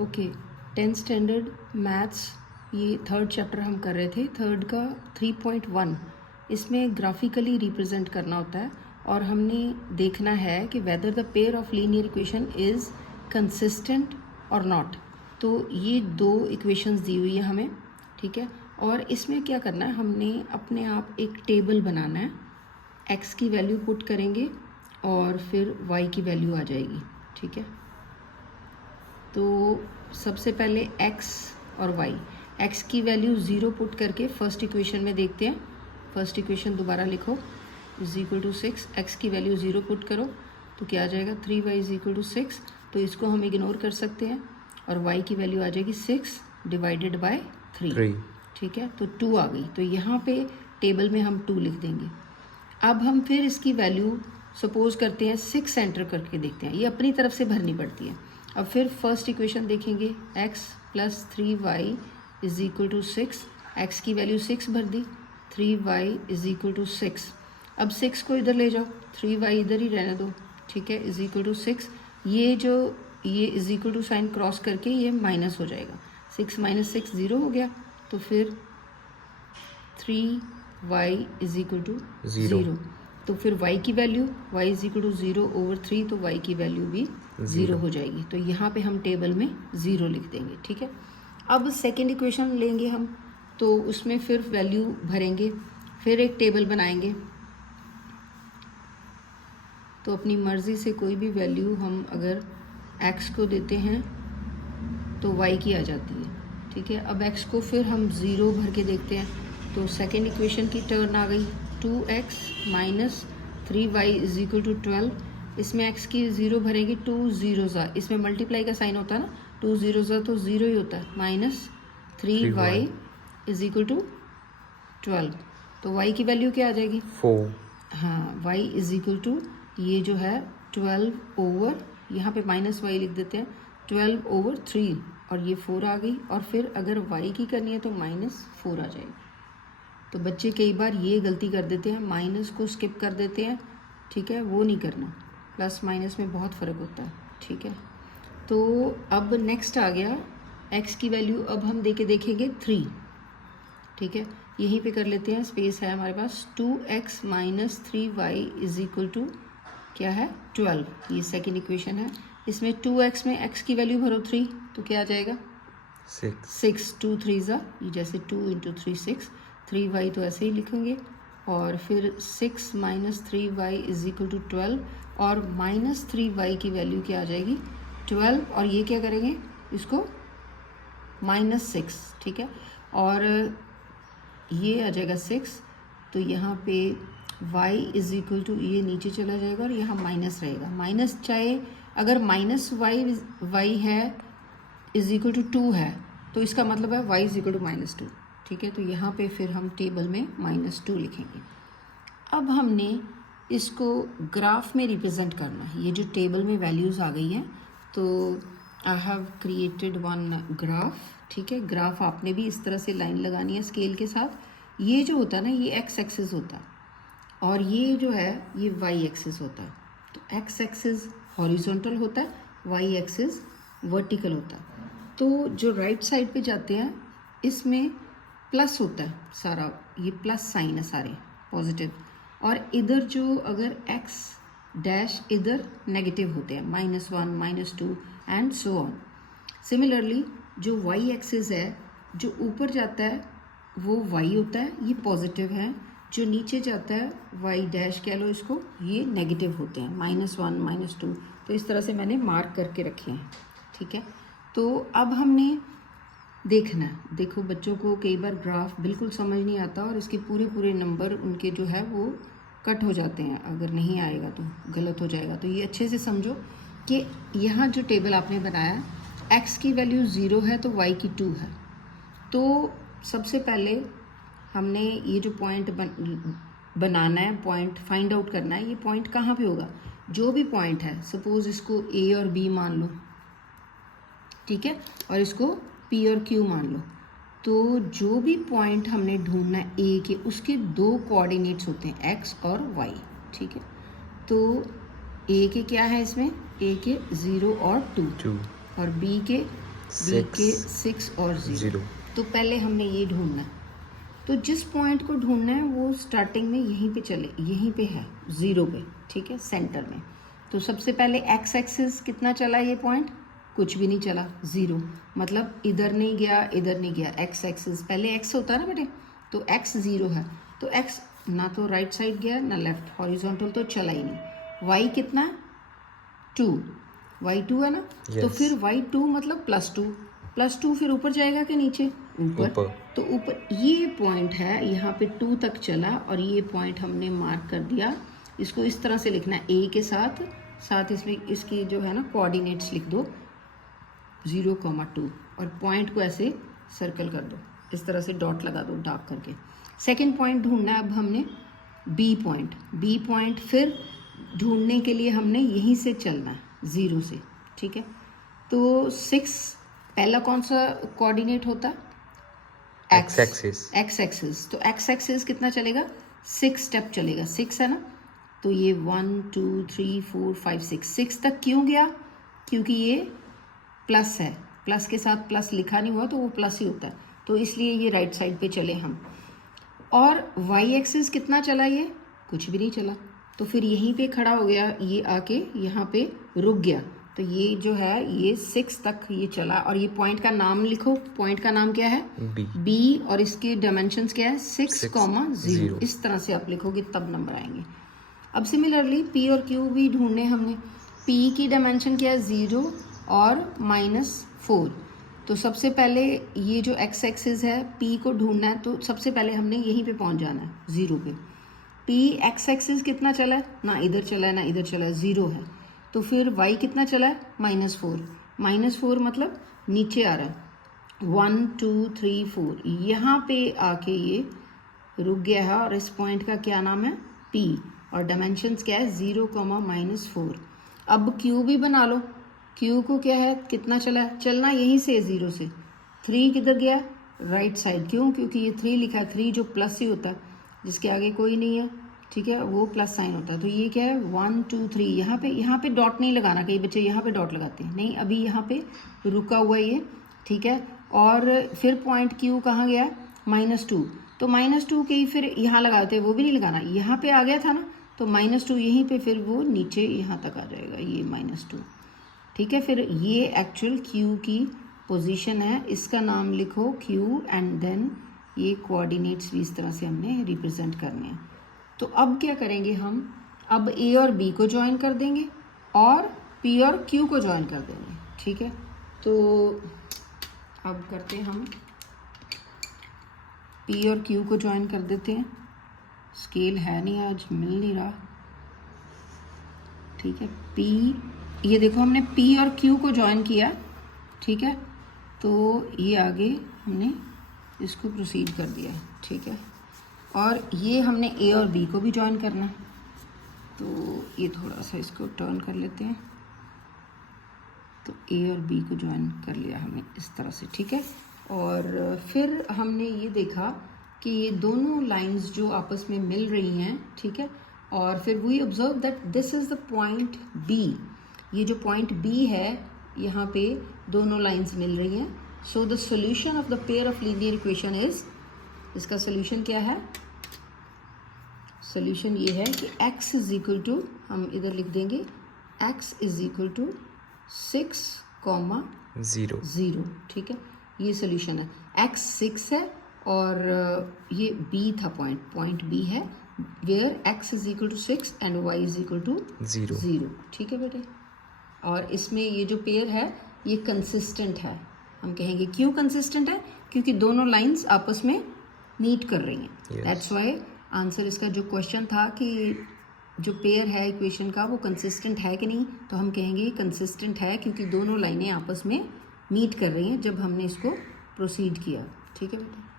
Okay, 10th standard maths, ये third chapter हम कर रहे थे। थर्ड का 3.1 इसमें ग्राफिकली रिप्रेजेंट करना होता है और हमने देखना है कि whether the pair of linear equation is consistent और नॉट। तो ये दो इक्वेशंस दी हुई है हमें, ठीक है। और इसमें क्या करना है, हमने अपने आप एक टेबल बनाना है। एक्स की वैल्यू पुट करेंगे और फिर वाई की वैल्यू आ जाएगी, ठीक है। तो सबसे पहले x और y, x की वैल्यू 0 पुट करके फर्स्ट इक्वेशन में देखते हैं। फर्स्ट इक्वेशन दोबारा लिखो, इज इक्वल टू 6, x की वैल्यू 0 पुट करो तो क्या आ जाएगा 3y इज इक्वल टू 6। तो इसको हम इग्नोर कर सकते हैं और y की वैल्यू आ जाएगी 6 डिवाइडेड बाय 3, ठीक है। तो 2 आ गई, तो यहाँ पे टेबल में हम 2 लिख देंगे। अब हम फिर इसकी वैल्यू सपोज करते हैं 6 एंटर करके देखते हैं, ये अपनी तरफ से भरनी पड़ती है। अब फिर फर्स्ट इक्वेशन देखेंगे, x plus 3y is equal to 6, x की वैल्यू 6 भर दी, 3y इज इक्वल टू 6। अब 6 को इधर ले जाओ, 3y इधर ही रहने दो, ठीक है, इज इक्वल टू 6। ये is equal to sign cross करके ये माइनस हो जाएगा, 6 माइनस 6 0 हो गया। तो फिर 3y इज इक्वल टू 0। तो फिर y की value y is equal to 0 over 3, तो y की वैल्यू भी 0 हो जाएगी। तो यहाँ पे हम टेबल में 0 लिख देंगे, ठीक है। अब सेकेंड इक्वेशन लेंगे हम, तो उसमें फिर वैल्यू भरेंगे, फिर एक टेबल बनाएंगे। तो अपनी मर्ज़ी से कोई भी वैल्यू हम अगर x को देते हैं तो y की आ जाती है, ठीक है। अब x को फिर हम 0 भर के देखते हैं, तो सेकेंड इक्वेशन की टर्न आ गई, 2x minus 3y is equal to 12। इसमें x की 0 भरेंगे, 2 0 इसमें मल्टीप्लाई का साइन होता है ना, 2 0 तो 0 ही होता है, minus 3y is equal to 12। तो y की वैल्यू क्या आ जाएगी 4। हाँ, y इज इक्वल टू ये जो है 12 ओवर, यहाँ पे माइनस y लिख देते हैं, 12 ओवर 3 और ये 4 आ गई। और फिर अगर y की करनी है तो माइनस 4 आ जाएगी। तो बच्चे कई बार ये गलती कर देते हैं, माइनस को स्किप कर देते हैं, ठीक है, वो नहीं करना, प्लस माइनस में बहुत फ़र्क होता है, ठीक है। तो अब नेक्स्ट आ गया x की वैल्यू, अब हम देखेंगे 3, ठीक है, यहीं पे कर लेते हैं, स्पेस है हमारे पास। 2x minus 3y is equal to क्या है 12, ये सेकेंड इक्वेशन है। इसमें 2x में x की वैल्यू भरो 3, तो क्या आ जाएगा 6, 2 3 ये जैसे 2 इंटू 3 6, 3y तो ऐसे ही लिखेंगे। और फिर 6 minus 3y is equal to 12, और माइनस 3y की वैल्यू क्या आ जाएगी 12, और ये क्या करेंगे इसको माइनस 6, ठीक है। और ये आ जाएगा 6, तो यहाँ पे y इज इक्वल टू ये नीचे चला जाएगा और यहाँ माइनस रहेगा। माइनस चाहे अगर माइनस y है इज इक्वल टू 2 है, तो इसका मतलब है y is equal to minus 2, ठीक है। तो यहाँ पे फिर हम टेबल में -2 लिखेंगे। अब हमने इसको ग्राफ में रिप्रेजेंट करना है। ये जो टेबल में वैल्यूज़ आ गई हैं, तो I have created one graph, ठीक है। ग्राफ आपने भी इस तरह से लाइन लगानी है स्केल के साथ। ये जो होता है ना, ये x एक्सिस होता है और ये जो है ये y एक्सिस होता है। तो x एक्सिस हॉरिजॉन्टल होता है, y एक्सिस वर्टिकल होता है। तो जो राइट साइड पे जाते हैं इसमें प्लस होता है सारा, ये प्लस साइन है सारे पॉजिटिव, और इधर जो अगर x डैश इधर नेगेटिव होते हैं, -1 -2 एंड सो ऑन। सिमिलरली जो y एक्सिस है, जो ऊपर जाता है वो y होता है, ये पॉजिटिव है, जो नीचे जाता है y डैश कह लो इसको, ये नेगेटिव होते हैं, -1 -2। तो इस तरह से मैंने मार्क करके रखे हैं, ठीक है। तो अब हमने देखना है, देखो बच्चों को कई बार ग्राफ बिल्कुल समझ नहीं आता और इसके पूरे नंबर उनके जो है वो कट हो जाते हैं, अगर नहीं आएगा तो गलत हो जाएगा। तो ये अच्छे से समझो कि यहाँ जो टेबल आपने बनाया, x की वैल्यू 0 है तो y की 2 है। तो सबसे पहले हमने ये जो पॉइंट बनाना है, पॉइंट फाइंड आउट करना है, ये पॉइंट कहाँ पे होगा, जो भी पॉइंट है, सपोज इसको a और b मान लो, ठीक है, और इसको P और Q मान लो। तो जो भी पॉइंट हमने ढूंढना है A के, उसके 2 कोऑर्डिनेट्स होते हैं x और y, ठीक है। तो A के क्या है इसमें, A के 0 और 2 और B के बी के 6 और 0। तो पहले हमने ये ढूंढना है। तो जिस पॉइंट को ढूंढना है वो स्टार्टिंग में यहीं पे चले, यहीं पे है 0 पे, ठीक है, सेंटर में। तो सबसे पहले एक्स एक्सिस कितना चला ये पॉइंट, कुछ भी नहीं चला, 0। मतलब इधर नहीं गया, इधर नहीं गया। एक्स एक्सिस पहले एक्स होता है ना बेटे, तो एक्स 0 है, तो एक्स ना तो राइट साइड गया ना लेफ्ट, हॉरिजॉन्टल तो चला ही नहीं। वाई कितना है, 2, वाई 2 है ना, तो फिर वाई 2 मतलब +2 फिर ऊपर जाएगा कि नीचे, ऊपर। तो ऊपर ये पॉइंट है, यहाँ पे 2 तक चला और ये पॉइंट हमने मार्क कर दिया। इसको इस तरह से लिखना है, ए के साथ इसमें इसकी जो है ना कोऑर्डिनेट्स लिख दो 0,2 और पॉइंट को ऐसे सर्कल कर दो, इस तरह से डॉट लगा दो डार्क करके। सेकंड पॉइंट ढूंढना है अब हमने, बी पॉइंट फिर ढूंढने के लिए हमने यहीं से चलना है 0 से, ठीक है। तो 6 पहला कौन सा कोऑर्डिनेट होता है, एक्स एक्सिस। तो एक्स एक्सिस कितना चलेगा, 6 स्टेप चलेगा, 6 है ना, तो ये 1 2 3 4 5 6 तक क्यों गया, क्योंकि ये प्लस है, प्लस के साथ प्लस लिखा नहीं हुआ तो वो प्लस ही होता है, तो इसलिए ये राइट साइड पे चले हम। और वाई एक्सिस कितना चला, ये कुछ भी नहीं चला, तो फिर यहीं पे खड़ा हो गया, ये आके यहाँ पे रुक गया। तो ये जो है ये 6 तक ये चला और ये पॉइंट का नाम लिखो, पॉइंट का नाम क्या है, बी और इसके डायमेंशंस क्या है 6,0। इस तरह से आप लिखोगे तब नंबर आएंगे। अब सिमिलरली पी और क्यू भी ढूंढने हमने। पी की डायमेंशन क्या है 0 और -4। तो सबसे पहले ये जो एक्स एक्सिस है पी को ढूंढना है, तो सबसे पहले हमने यहीं पे पहुंच जाना है 0 पे। पी एक्स एक्सिस कितना चला है, ना इधर चला है ना इधर चला है, 0 है। तो फिर वाई कितना चला है, -4 मतलब नीचे आ रहा है 1 2 3 4, यहाँ पे आके ये रुक गया है और इस पॉइंट का क्या नाम है, पी, और डायमेंशंस क्या है 0, -4। अब क्यू भी बना लो, क्यू को क्या है, कितना चला है, चलना यहीं से 0 से। 3 किधर गया, राइट साइड, क्यों, क्योंकि ये 3 लिखा है, 3 जो प्लस ही होता है, जिसके आगे कोई नहीं है, ठीक है, वो प्लस साइन होता है। तो ये क्या है 1 2 3, यहाँ पे डॉट नहीं लगाना, कई बच्चे यहाँ पे डॉट लगाते हैं, नहीं, अभी यहाँ पे रुका हुआ है ये, ठीक है। और फिर पॉइंट क्यू कहाँ गया, -2, तो -2 के ही फिर यहाँ लगाते हैं, वो भी नहीं लगाना, यहाँ पे आ गया था ना, तो -2 यहीं पे फिर वो नीचे यहाँ तक आ जाएगा, ये -2, ठीक है। फिर ये एक्चुअल क्यू की पोजीशन है, इसका नाम लिखो क्यू एंड देन ये कोऑर्डिनेट्स भी इस तरह से हमने रिप्रेजेंट करने हैं। तो अब क्या करेंगे हम, अब ए और बी को ज्वाइन कर देंगे और पी और क्यू को ज्वाइन कर देंगे, ठीक है। तो अब करते हैं हम, पी और क्यू को ज्वाइन कर देते हैं। स्केल है नहीं आज, मिल नहीं रहा, ठीक है। पी, ये देखो हमने पी और क्यू को ज्वाइन किया, ठीक है। तो ये आगे हमने इसको प्रोसीड कर दिया, ठीक है। और ये हमने ए और बी को भी ज्वाइन करना है, तो ये थोड़ा सा इसको टर्न कर लेते हैं। तो ए और बी को ज्वाइन कर लिया हमने इस तरह से, ठीक है। और फिर हमने ये देखा कि ये दोनों लाइंस जो आपस में मिल रही हैं, ठीक है। और फिर we observe that this is the point B, ये जो पॉइंट बी है यहाँ पे दोनों लाइंस मिल रही हैं। So the solution of the pair of linear equation is, इसका सॉल्यूशन क्या है, सॉल्यूशन ये है कि x इज इक्वल टू, हम इधर लिख देंगे x इज इक्वल टू 6,0, ठीक है। ये सॉल्यूशन है, x 6 है और ये b था, पॉइंट b है, where x is equal to 6 and y is equal to 0, ठीक है बेटे। और इसमें ये जो पेयर है ये कंसिस्टेंट है, हम कहेंगे क्यों कंसिस्टेंट है, क्योंकि दोनों लाइंस आपस में मीट कर रही हैं। दैट्स वाई आंसर इसका जो क्वेश्चन था कि जो पेयर है इक्वेशन का वो कंसिस्टेंट है कि नहीं, तो हम कहेंगे कंसिस्टेंट है क्योंकि दोनों लाइनें आपस में मीट कर रही हैं जब हमने इसको प्रोसीड किया, ठीक है बेटा।